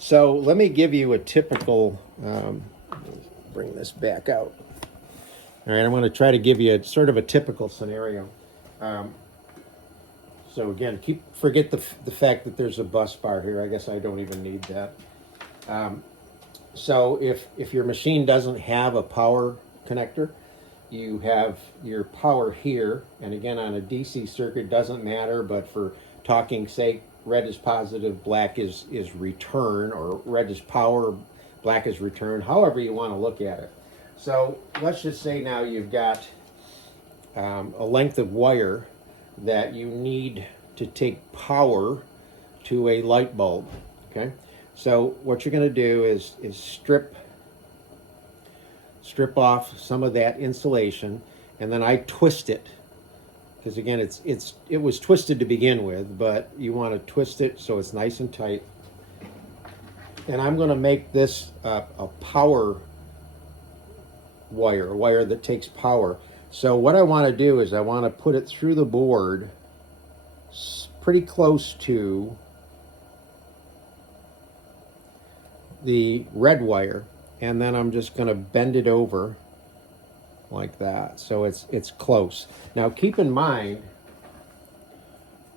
So let me give you a typical, bring this back out. All right, I'm going to try to give you a sort of a typical scenario. So again, forget the fact that there's a bus bar here. I guess I don't even need that. So if your machine doesn't have a power connector, you have your power here, and again on a DC circuit doesn't matter, but for talking sake, red is positive, black is return, or red is power, black is return, however you want to look at it. So let's just say now you've got a length of wire that you need to take power to a light bulb, okay? So what you're going to do is strip off some of that insulation, and then I twist it, because again it was twisted to begin with, but you want to twist it so it's nice and tight. And I'm going to make this a power wire, a wire that takes power. So what I want to do is I want to put it through the board pretty close to the red wire, and then I'm just going to bend it over like that so it's close. Now keep in mind,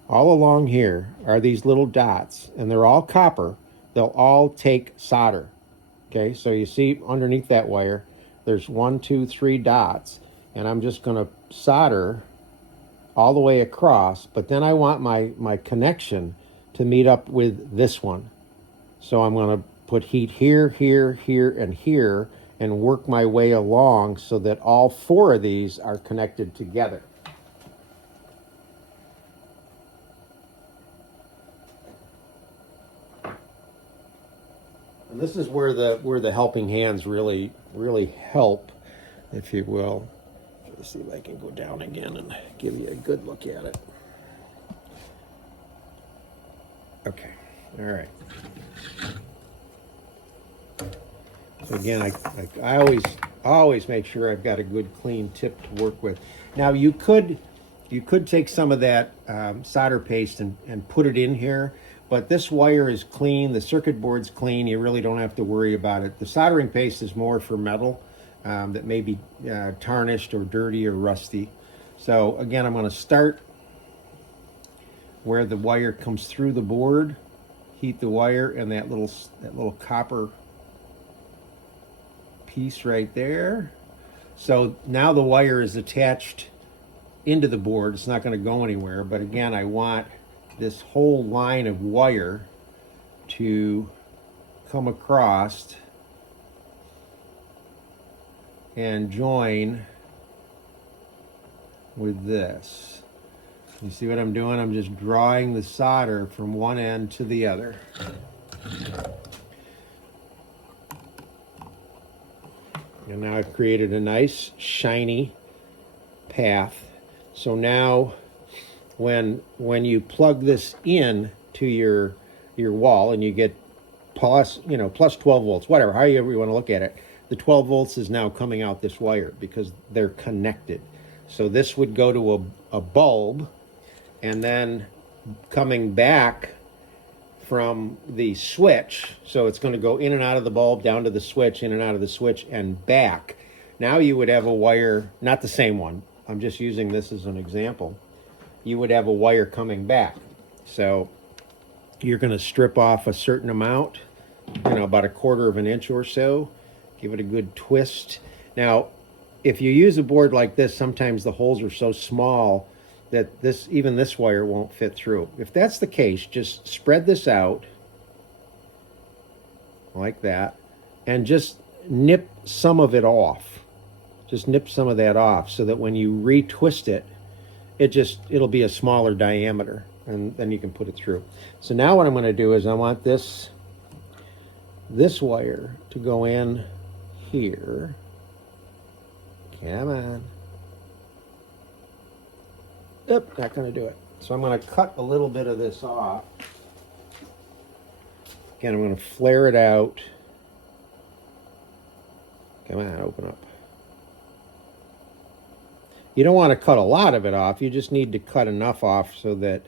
all along here are these little dots, and they're all copper. They'll all take solder. Okay, so you see underneath that wire there's 1, 2, 3 dots, and I'm just going to solder all the way across, but then I want my connection to meet up with this one. So I'm going to put heat here, here, here, and here, and work my way along so that all 4 of these are connected together. And this is where the helping hands really help, if you will. Let's see if I can go down again and give you a good look at it. Okay, all right. So again, I always make sure I've got a good clean tip to work with. Now you could take some of that solder paste and put it in here, but this wire is clean, the circuit board's clean, you really don't have to worry about it. The soldering paste is more for metal that may be tarnished or dirty or rusty. So again, I'm going to start where the wire comes through the board, heat the wire, and that little copper piece right there. So now the wire is attached into the board. It's not going to go anywhere, but again, I want this whole line of wire to come across and join with this. You see what I'm doing? I'm just drawing the solder from one end to the other. And now I've created a nice shiny path. So now when you plug this in to your wall and you get plus 12 volts, whatever, however you want to look at it, the 12 volts is now coming out this wire because they're connected. So this would go to a bulb, and then coming back from the switch, so it's going to go in and out of the bulb, down to the switch, in and out of the switch, and back. Now you would have a wire, not the same one, I'm just using this as an example. You would have a wire coming back. So you're going to strip off a certain amount, about 1/4 of an inch or so, give it a good twist. Now, if you use a board like this, sometimes the holes are so small that even this wire won't fit through. If that's the case, just spread this out like that and just nip some of it off. Just nip some of that off so that when you retwist it, it'll be a smaller diameter, and then you can put it through. So now what I'm going to do is I want this wire to go in here. Come on. Yep, not going to do it. So I'm going to cut a little bit of this off. Again, I'm going to flare it out. Come on, open up. You don't want to cut a lot of it off. You just need to cut enough off so that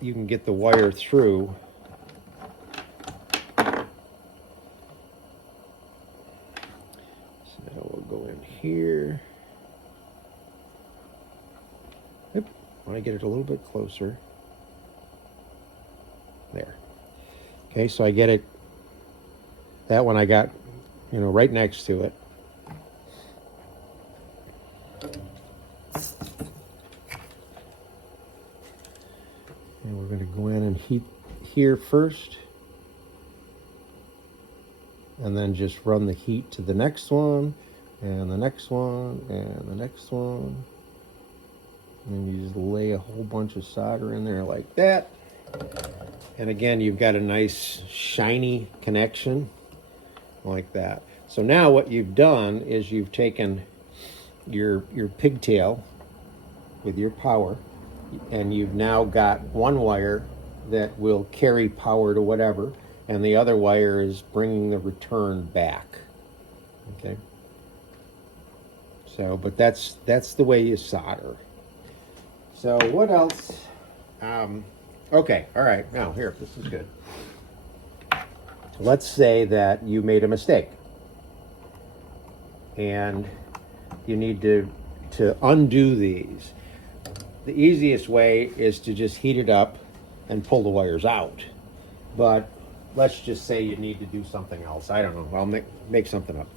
you can get the wire through here. Yep. I want to get it a little bit closer. There. Okay, so I get it. That one I got, you know, right next to it. And we're going to go in and heat here first. And then just run the heat to the next one, and the next one, and the next one. And you just lay a whole bunch of solder in there like that. And again, you've got a nice shiny connection like that. So now what you've done is you've taken your pigtail with your power, and you've now got one wire that will carry power to whatever, and the other wire is bringing the return back. Okay. So, but that's the way you solder. So what else? Okay, all right. Now here, this is good. Let's say that you made a mistake, and you need to undo these. The easiest way is to just heat it up and pull the wires out. But let's just say you need to do something else. I don't know. I'll make something up.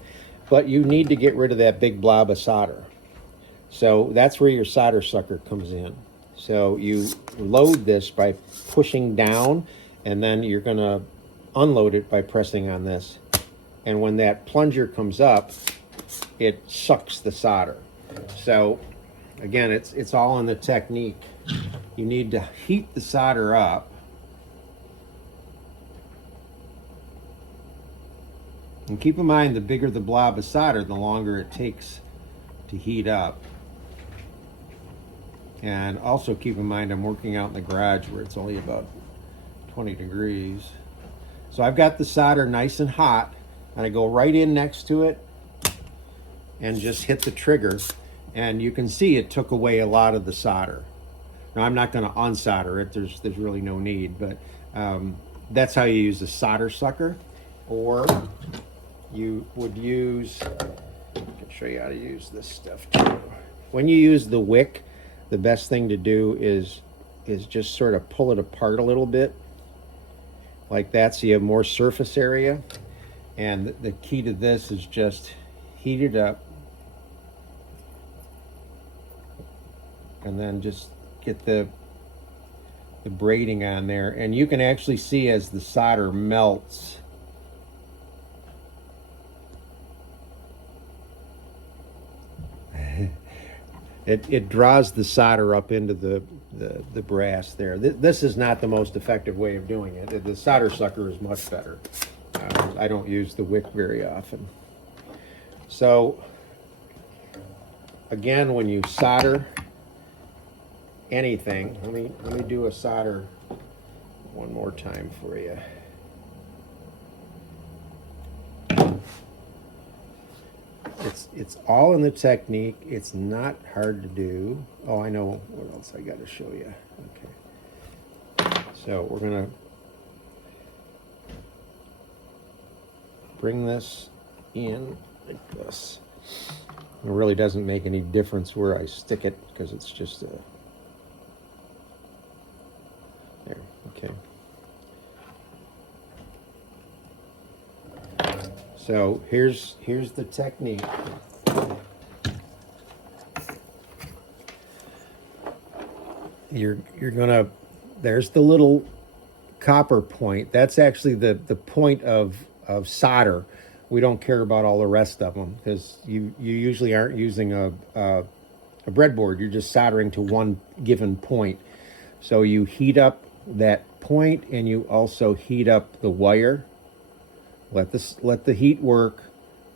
But you need to get rid of that big blob of solder. So that's where your solder sucker comes in. So you load this by pushing down, and then you're going to unload it by pressing on this. And when that plunger comes up, it sucks the solder. So again, it's all in the technique. You need to heat the solder up. And keep in mind, the bigger the blob of solder, the longer it takes to heat up. And also keep in mind, I'm working out in the garage where it's only about 20 degrees. So I've got the solder nice and hot, and I go right in next to it and just hit the trigger. And you can see it took away a lot of the solder. Now I'm not going to unsolder it. There's really no need, but that's how you use a solder sucker. Or you would use, I can show you how to use this stuff too. When you use the wick, the best thing to do is just sort of pull it apart a little bit like that, so you have more surface area. And the key to this is just heat it up and then just get the braiding on there, and you can actually see as the solder melts. It draws the solder up into the brass there. This is not the most effective way of doing it. The solder sucker is much better. I don't use the wick very often. So again, when you solder anything, let me do a solder one more time for you. It's all in the technique. It's not hard to do. Oh, I know what else I got to show you. Okay. So we're going to bring this in like this. It really doesn't make any difference where I stick it because it's just a... There, okay. So here's the technique. You're gonna, there's the little copper point. That's actually the point of solder. We don't care about all the rest of them because you usually aren't using a breadboard. You're just soldering to one given point. So you heat up that point, and you also heat up the wire. Let the heat work,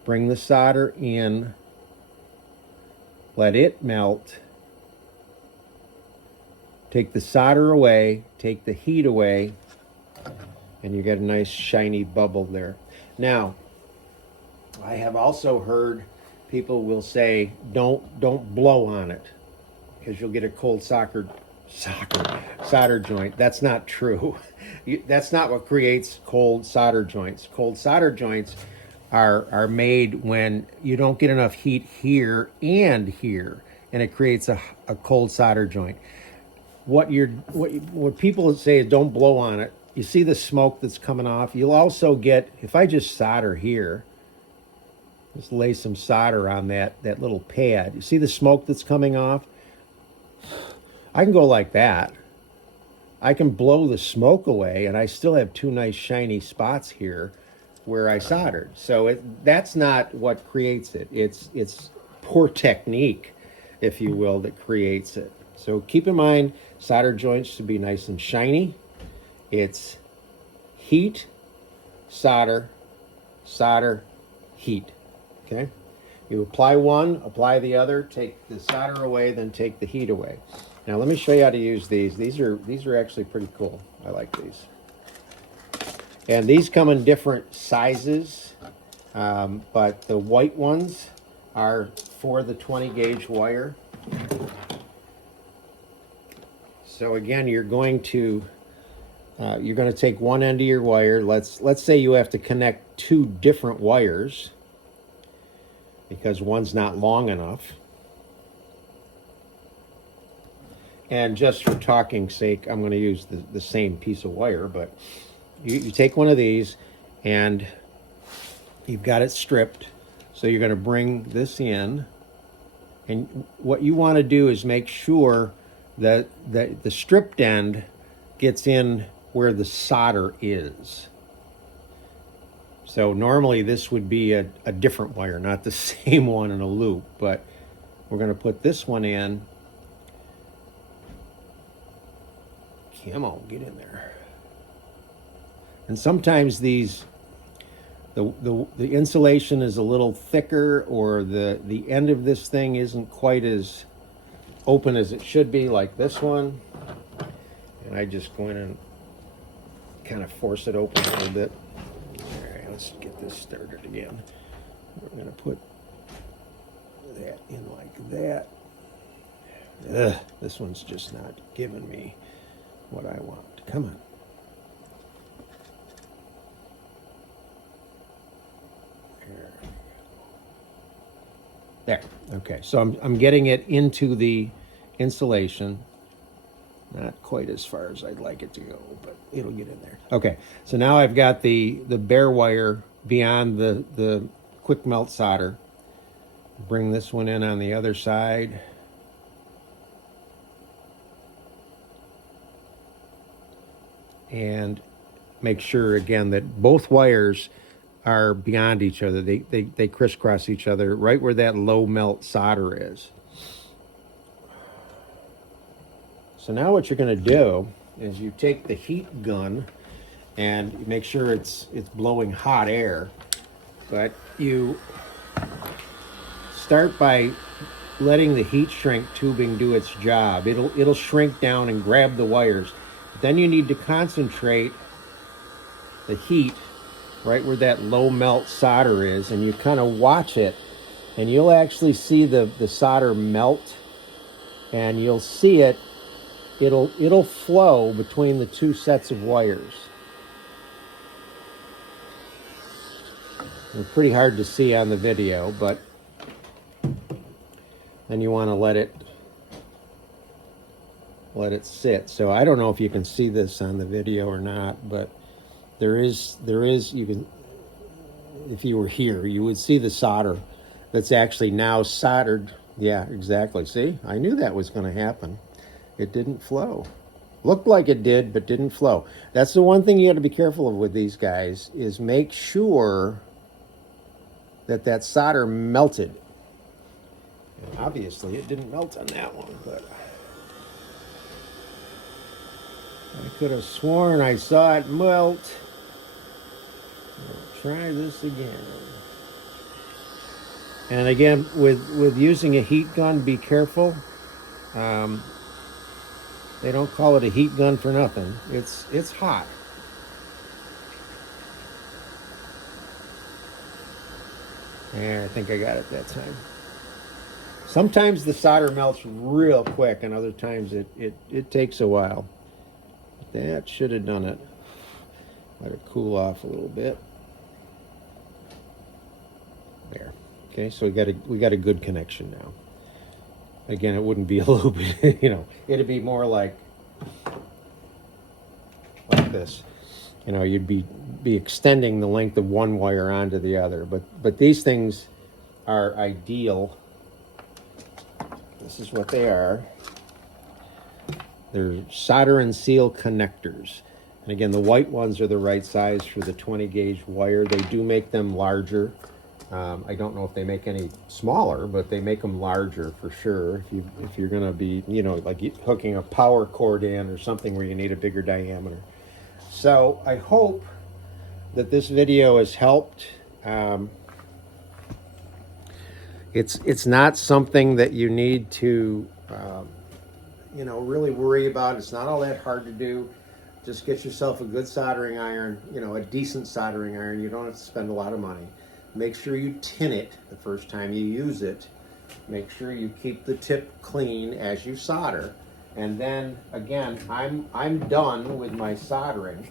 bring the solder in, let it melt, take the solder away, take the heat away, and you get a nice shiny bubble there. Now, I have also heard people will say, don't blow on it because you'll get a cold solder joint. That's not true. That's not what creates cold solder joints. Cold solder joints are made when you don't get enough heat here and here, and it creates a cold solder joint. What people say is don't blow on it. You see the smoke that's coming off. You'll also get, if I just solder here, just lay some solder on that little pad. You see the smoke that's coming off? I can go like that. I can blow the smoke away, and I still have two nice shiny spots here where I soldered. So that's not what creates it. It's poor technique, if you will, that creates it. So keep in mind, solder joints should be nice and shiny. It's heat, solder, solder, heat. Okay? You apply one, apply the other, take the solder away, then take the heat away. Now let me show you how to use these. These are actually pretty cool. I like these. And these come in different sizes, but the white ones are for the 20 gauge wire. So again, you're going to take one end of your wire. Let's say you have to connect two different wires because one's not long enough. And just for talking sake, I'm going to use the same piece of wire, but you take one of these and you've got it stripped. So you're going to bring this in, and what you want to do is make sure that the stripped end gets in where the solder is. So normally this would be a different wire, not the same one in a loop, but we're going to put this one in. Come on, get in there. And sometimes the insulation is a little thicker, or the end of this thing isn't quite as open as it should be, like this one. And I just go in and kind of force it open a little bit. All right, let's get this started again. We're going to put that in like that. This one's just not giving me what I want. Come on. There. Okay, so I'm getting it into the insulation. Not quite as far as I'd like it to go, but it'll get in there. Okay, so now I've got the bare wire beyond the quick melt solder. Bring this one in on the other side. And make sure again that both wires are beyond each other. They crisscross each other right where that low melt solder is. So now what you're going to do is you take the heat gun and you make sure it's blowing hot air, but you start by letting the heat shrink tubing do its job. It'll shrink down and grab the wires. Then you need to concentrate the heat right where that low melt solder is, and you kind of watch it, and you'll actually see the solder melt, and you'll see it'll flow between the two sets of wires. It's pretty hard to see on the video, but then you want to let it sit. So I don't know if you can see this on the video or not, but there is you can, if you were here, you would see the solder that's actually now soldered. Yeah, exactly. See, I knew that was going to happen. It didn't flow. Looked like it did, but didn't flow. That's the one thing you got to be careful of with these guys, is make sure that solder melted. And obviously it didn't melt on that one, but I could have sworn I saw it melt. I'll try this again. And again, with using a heat gun, be careful. They don't call it a heat gun for nothing. It's hot. Yeah, I think I got it that time. Sometimes the solder melts real quick, and other times it takes a while. That should have done it. Let it cool off a little bit. Okay, so we got a good connection now. Again, it wouldn't be a loop, you know, it'd be more like this. You know, you'd be extending the length of one wire onto the other. But these things are ideal. This is what they are. They're solder and seal connectors. And again, the white ones are the right size for the 20 gauge wire. They do make them larger. I don't know if they make any smaller, but they make them larger for sure. If you're going to be, you know, like hooking a power cord in or something where you need a bigger diameter. So I hope that this video has helped. It's not something that you need to, you know, really worry about. It's not all that hard to do. Just get yourself a good soldering iron, you know, a decent soldering iron. You don't have to spend a lot of money. Make sure you tin it the first time you use it. Make sure you keep the tip clean as you solder. And then again, I'm done with my soldering.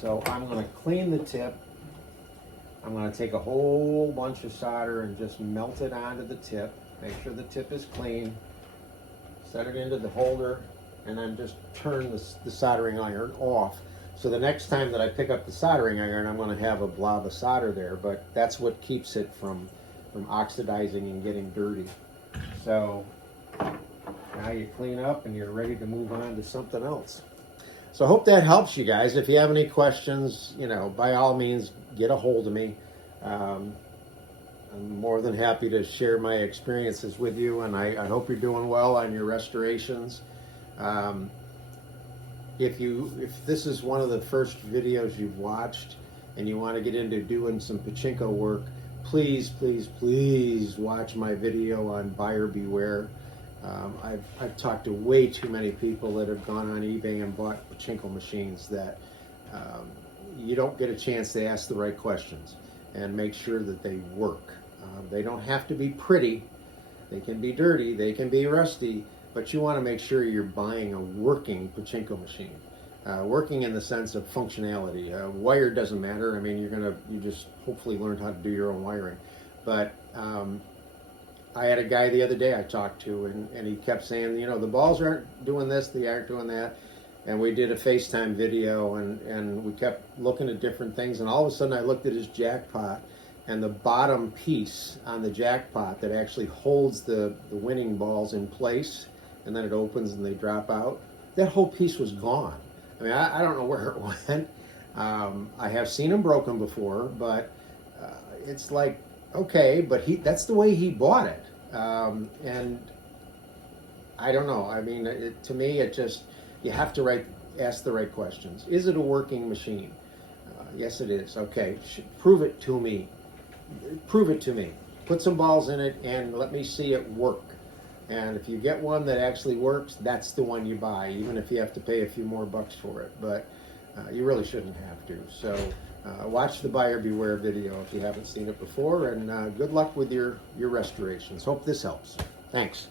So I'm going to clean the tip. I'm going to take a whole bunch of solder and just melt it onto the tip. Make sure the tip is clean. Set it into the holder and then just turn the soldering iron off. So the next time that I pick up the soldering iron, I'm going to have a blob of solder there, but that's what keeps it from oxidizing and getting dirty. So now you clean up and you're ready to move on to something else. So I hope that helps you guys. If you have any questions, you know, by all means, get a hold of me. I'm more than happy to share my experiences with you, and I hope you're doing well on your restorations. If this is one of the first videos you've watched and you want to get into doing some Pachinko work, please, please, please watch my video on buyer beware. I've talked to way too many people that have gone on eBay and bought Pachinko machines that you don't get a chance to ask the right questions and make sure that they work. They don't have to be pretty. They can be dirty. They can be rusty. But you want to make sure you're buying a working Pachinko machine. Working in the sense of functionality. Wire doesn't matter. I mean, you just hopefully learned how to do your own wiring. But I had a guy the other day I talked to, and he kept saying, you know, the balls aren't doing this, they aren't doing that. And we did a FaceTime video, and we kept looking at different things. And all of a sudden I looked at his jackpot, and the bottom piece on the jackpot that actually holds the winning balls in place, and then it opens and they drop out, that whole piece was gone. I mean, I don't know where it went. I have seen them broken before, but it's like, okay, but that's the way he bought it. And I don't know. I mean, to me, it just, you have to ask the right questions. Is it a working machine? Yes, it is. Okay, prove it to me. Prove it to me. Put some balls in it and let me see it work. And if you get one that actually works, that's the one you buy, even if you have to pay a few more bucks for it. But you really shouldn't have to. So watch the buyer beware video if you haven't seen it before, and good luck with your restorations. Hope this helps. Thanks.